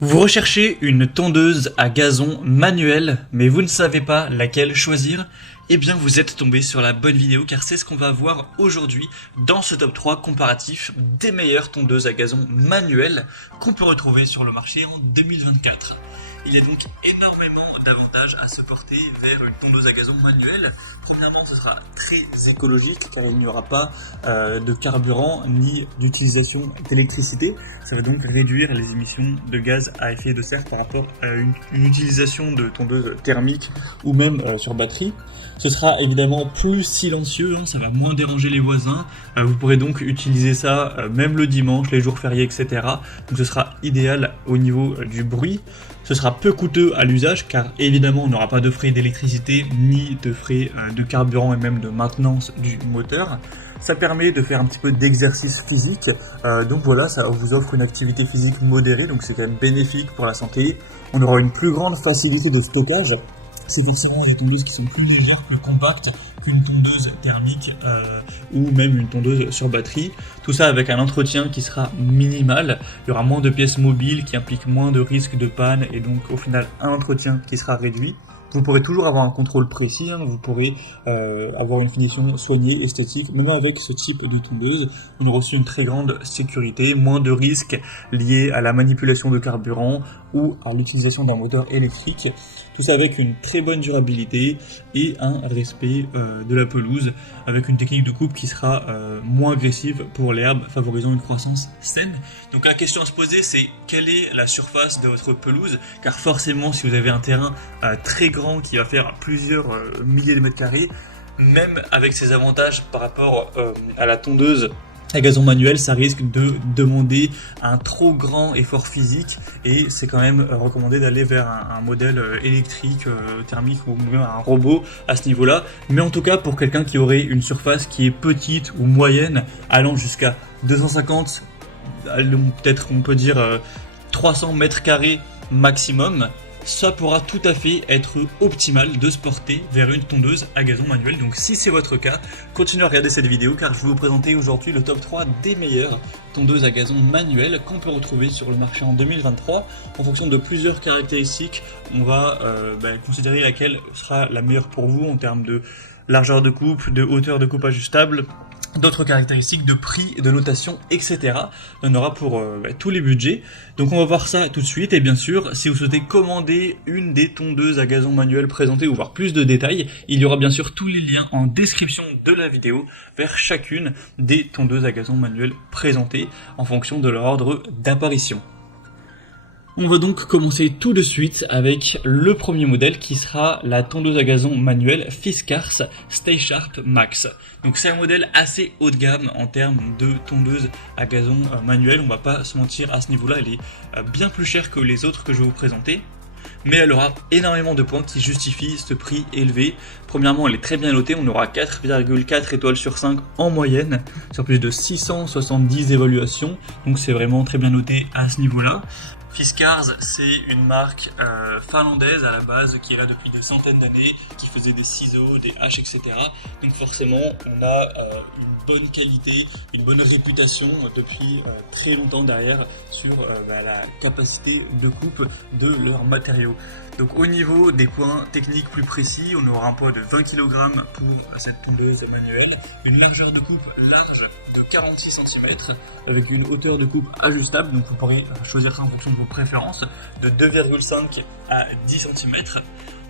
Vous recherchez une tondeuse à gazon manuelle, mais vous ne savez pas laquelle choisir? Eh bien vous êtes tombé sur la bonne vidéo car c'est ce qu'on va voir aujourd'hui dans ce top 3 comparatif des meilleures tondeuses à gazon manuelles qu'on peut retrouver sur le marché en 2024. Il y a donc énormément d'avantages à se porter vers une tondeuse à gazon manuelle. Premièrement, ce sera très écologique car il n'y aura pas de carburant ni d'utilisation d'électricité. Ça va donc réduire les émissions de gaz à effet de serre par rapport à une utilisation de tondeuse thermique ou même sur batterie. Ce sera évidemment plus silencieux, ça va moins déranger les voisins. Vous pourrez donc utiliser ça même le dimanche, les jours fériés, etc. Donc ce sera idéal au niveau du bruit. Ce sera peu coûteux à l'usage car évidemment on n'aura pas de frais d'électricité ni de frais de carburant et même de maintenance du moteur. Ça permet de faire un petit peu d'exercice physique, donc voilà, ça vous offre une activité physique modérée, donc c'est quand même bénéfique pour la santé. On aura une plus grande facilité de stockage. C'est forcément des tondeuses qui sont plus légères, plus compactes qu'une tondeuse thermique ou même une tondeuse sur batterie. Tout ça avec un entretien qui sera minimal. Il y aura moins de pièces mobiles qui impliquent moins de risques de panne et donc au final un entretien qui sera réduit. Vous pourrez toujours avoir un contrôle précis, vous pourrez avoir une finition soignée, esthétique, même avec ce type de tondeuse. Vous aurez aussi une très grande sécurité, moins de risques liés à la manipulation de carburant ou à l'utilisation d'un moteur électrique. Tout ça avec une très bonne durabilité et un respect de la pelouse, avec une technique de coupe qui sera moins agressive pour l'herbe, favorisant une croissance saine. Donc la question à se poser, c'est quelle est la surface de votre pelouse? Car forcément, si vous avez un terrain très grand qui va faire plusieurs milliers de mètres carrés, même avec ses avantages par rapport à la tondeuse à gazon manuel, ça risque de demander un trop grand effort physique et c'est quand même recommandé d'aller vers un modèle électrique, thermique ou même un robot à ce niveau-là. Mais en tout cas, pour quelqu'un qui aurait une surface qui est petite ou moyenne, allant jusqu'à 250, peut-être on peut dire 300 mètres carrés maximum, ça pourra tout à fait être optimal de se porter vers une tondeuse à gazon manuel. Donc si c'est votre cas, continuez à regarder cette vidéo car je vais vous présenter aujourd'hui le top 3 des meilleures tondeuses à gazon manuelles qu'on peut retrouver sur le marché en 2023. En fonction de plusieurs caractéristiques, on va considérer laquelle sera la meilleure pour vous en termes de largeur de coupe, de hauteur de coupe ajustable, d'autres caractéristiques de prix, de notation, etc. On aura pour tous les budgets. Donc on va voir ça tout de suite. Et bien sûr, si vous souhaitez commander une des tondeuses à gazon manuel présentées ou voir plus de détails, il y aura bien sûr tous les liens en description de la vidéo vers chacune des tondeuses à gazon manuel présentées en fonction de leur ordre d'apparition. On va donc commencer tout de suite avec le premier modèle qui sera la tondeuse à gazon manuelle Fiskars Stay Sharp Max. Donc c'est un modèle assez haut de gamme en termes de tondeuse à gazon manuelle, on va pas se mentir à ce niveau-là, elle est bien plus chère que les autres que je vais vous présenter. Mais elle aura énormément de points qui justifient ce prix élevé. Premièrement, elle est très bien notée, on aura 4,4 étoiles sur 5 en moyenne, sur plus de 670 évaluations, donc c'est vraiment très bien noté à ce niveau-là. Fiskars, c'est une marque finlandaise à la base qui est là depuis des centaines d'années, qui faisait des ciseaux, des haches, etc. Donc forcément, on a une bonne qualité, une bonne réputation depuis très longtemps derrière sur la capacité de coupe de leurs matériaux. Donc au niveau des points techniques plus précis, on aura un poids de 20 kg pour cette tondeuse manuelle, une largeur de coupe large de 46 cm avec une hauteur de coupe ajustable, donc vous pourrez choisir ça en fonction de vos préférences, de 2,5 à 10 cm.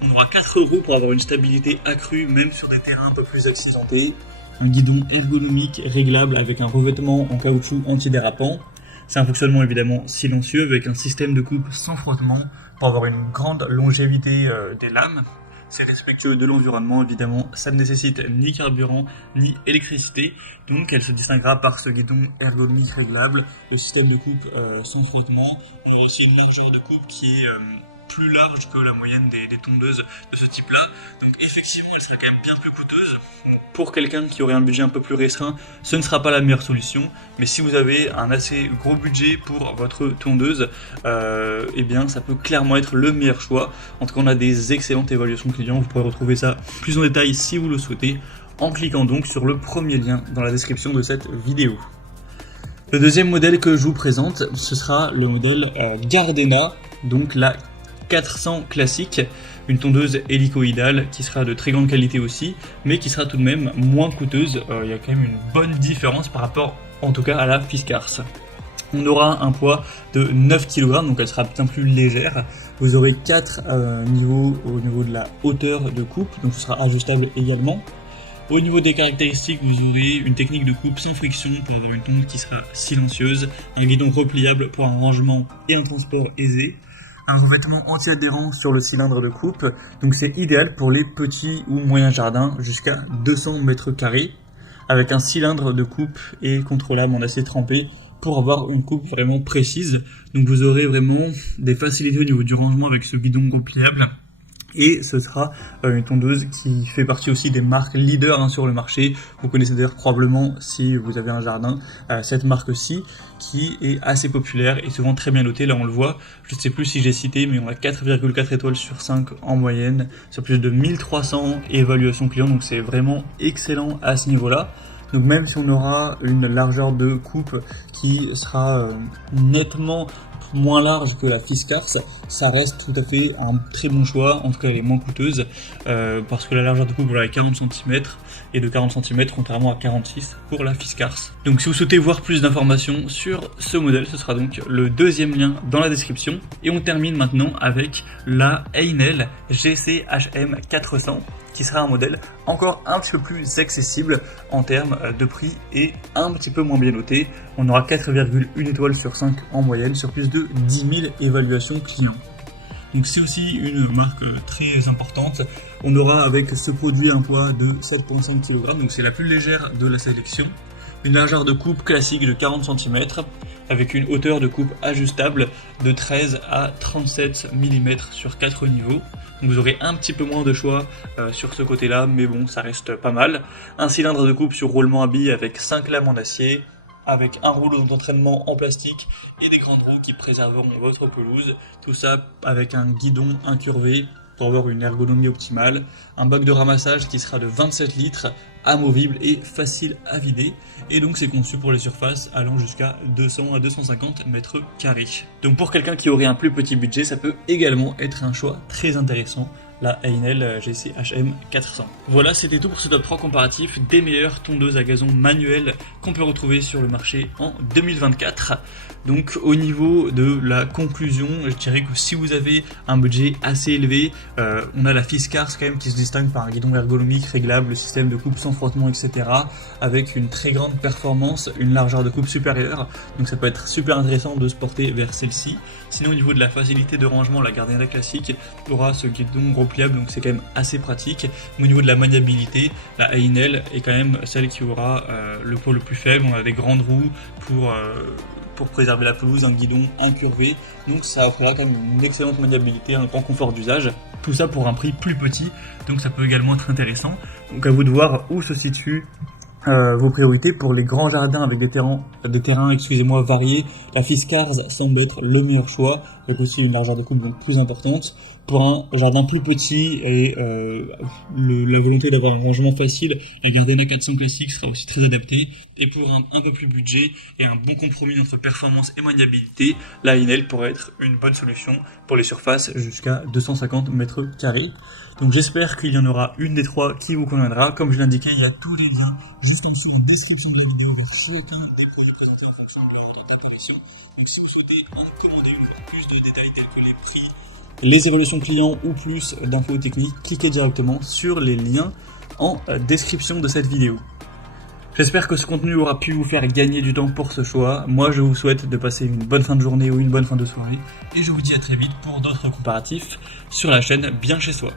On aura 4 roues pour avoir une stabilité accrue même sur des terrains un peu plus accidentés, un guidon ergonomique réglable avec un revêtement en caoutchouc antidérapant. C'est un fonctionnement évidemment silencieux avec un système de coupe sans frottement pour avoir une grande longévité des lames. C'est respectueux de l'environnement évidemment, ça ne nécessite ni carburant ni électricité, donc elle se distinguera par ce guidon ergonomique réglable, le système de coupe sans frottement. On aura aussi une largeur de coupe qui est plus large que la moyenne des tondeuses de ce type-là. Donc effectivement, elle sera quand même bien plus coûteuse. Pour quelqu'un qui aurait un budget un peu plus restreint, ce ne sera pas la meilleure solution. Mais si vous avez un assez gros budget pour votre tondeuse, eh bien ça peut clairement être le meilleur choix. En tout cas, on a des excellentes évaluations clients. Vous pourrez retrouver ça plus en détail si vous le souhaitez, en cliquant donc sur le premier lien dans la description de cette vidéo. Le deuxième modèle que je vous présente, ce sera le modèle Gardena, donc la 400 classique, une tondeuse hélicoïdale qui sera de très grande qualité aussi, mais qui sera tout de même moins coûteuse. Il y a quand même une bonne différence par rapport, en tout cas, à la Fiskars. On aura un poids de 9 kg, donc elle sera bien plus légère. Vous aurez 4 niveaux au niveau de la hauteur de coupe, donc ce sera ajustable également. Au niveau des caractéristiques, vous aurez une technique de coupe sans friction pour avoir une tonde qui sera silencieuse, un guidon repliable pour un rangement et un transport aisé, un revêtement anti-adhérent sur le cylindre de coupe, donc c'est idéal pour les petits ou moyens jardins jusqu'à 200 mètres carrés, avec un cylindre de coupe et contrôlable en acier trempé pour avoir une coupe vraiment précise. Donc vous aurez vraiment des facilités au niveau du rangement avec ce guidon repliable. Et ce sera une tondeuse qui fait partie aussi des marques leaders sur le marché. Vous connaissez d'ailleurs probablement, si vous avez un jardin, cette marque-ci qui est assez populaire et souvent très bien notée. Là on le voit, je ne sais plus si j'ai cité, mais on a 4,4 étoiles sur 5 en moyenne, sur plus de 1300 évaluations clients, donc c'est vraiment excellent à ce niveau-là. Donc même si on aura une largeur de coupe qui sera nettement moins large que la Fiskars, ça reste tout à fait un très bon choix, en tout cas elle est moins coûteuse, parce que la largeur de coupe voilà, est 40 cm, et de 40 cm contrairement à 46 pour la Fiskars. Donc si vous souhaitez voir plus d'informations sur ce modèle, ce sera donc le deuxième lien dans la description, et on termine maintenant avec la Heinel GC-HM 400, qui sera un modèle encore un petit peu plus accessible en termes de prix et un petit peu moins bien noté. On aura 4,1 étoiles sur 5 en moyenne sur plus de 10 000 évaluations clients. Donc c'est aussi une marque très importante. On aura avec ce produit un poids de 7,5 kg, donc c'est la plus légère de la sélection. Une largeur de coupe classique de 40 cm avec une hauteur de coupe ajustable de 13 à 37 mm sur 4 niveaux. Donc vous aurez un petit peu moins de choix sur ce côté-là, mais bon, ça reste pas mal. Un cylindre de coupe sur roulement à billes avec 5 lames en acier, avec un rouleau d'entraînement en plastique et des grandes roues qui préserveront votre pelouse. Tout ça avec un guidon incurvé pour avoir une ergonomie optimale. Un bac de ramassage qui sera de 27 litres, amovible et facile à vider. Et donc c'est conçu pour les surfaces allant jusqu'à 200 à 250 mètres carrés. Donc pour quelqu'un qui aurait un plus petit budget, ça peut également être un choix très intéressant, la Heinel GC-HM 400. Voilà, c'était tout pour ce top 3 comparatif des meilleures tondeuses à gazon manuelles qu'on peut retrouver sur le marché en 2024. Donc au niveau de la conclusion, je dirais que si vous avez un budget assez élevé, on a la Fiskars quand même qui se distingue par un guidon ergonomique réglable, le système de coupe sans frottement, etc. avec une très grande performance, une largeur de coupe supérieure. Donc ça peut être super intéressant de se porter vers celle-ci. Sinon au niveau de la facilité de rangement, la Gardena classique aura ce guidon repliable, donc c'est quand même assez pratique. Mais au niveau de la maniabilité, la Heinel est quand même celle qui aura le poids le plus faible. On a des grandes roues pour préserver la pelouse, un guidon incurvé, donc ça offrira quand même une excellente maniabilité, un grand confort d'usage, tout ça pour un prix plus petit, donc ça peut également être intéressant. Donc à vous de voir où se situent vos priorités. Pour les grands jardins avec des terrains variés, la Fiskars semble être le meilleur choix, avec aussi une largeur de coupe donc plus importante. Pour un jardin plus petit et la volonté d'avoir un rangement facile, la Gardena 400 classique sera aussi très adaptée. Et pour un peu plus budget et un bon compromis entre performance et maniabilité, la Heinel pourrait être une bonne solution pour les surfaces jusqu'à 250 mètres carrés. Donc j'espère qu'il y en aura une des trois qui vous conviendra. Comme je l'indiquais, il y a tous les liens juste en dessous en description de la vidéo vers chacun des produits présentés en fonction de leur appellation. Donc si vous souhaitez en commander une ou plus de détails tels que les prix, les évaluations clients ou plus d'infos techniques, cliquez directement sur les liens en description de cette vidéo. J'espère que ce contenu aura pu vous faire gagner du temps pour ce choix. Moi, je vous souhaite de passer une bonne fin de journée ou une bonne fin de soirée. Et je vous dis à très vite pour d'autres comparatifs sur la chaîne Bien Chez Soi.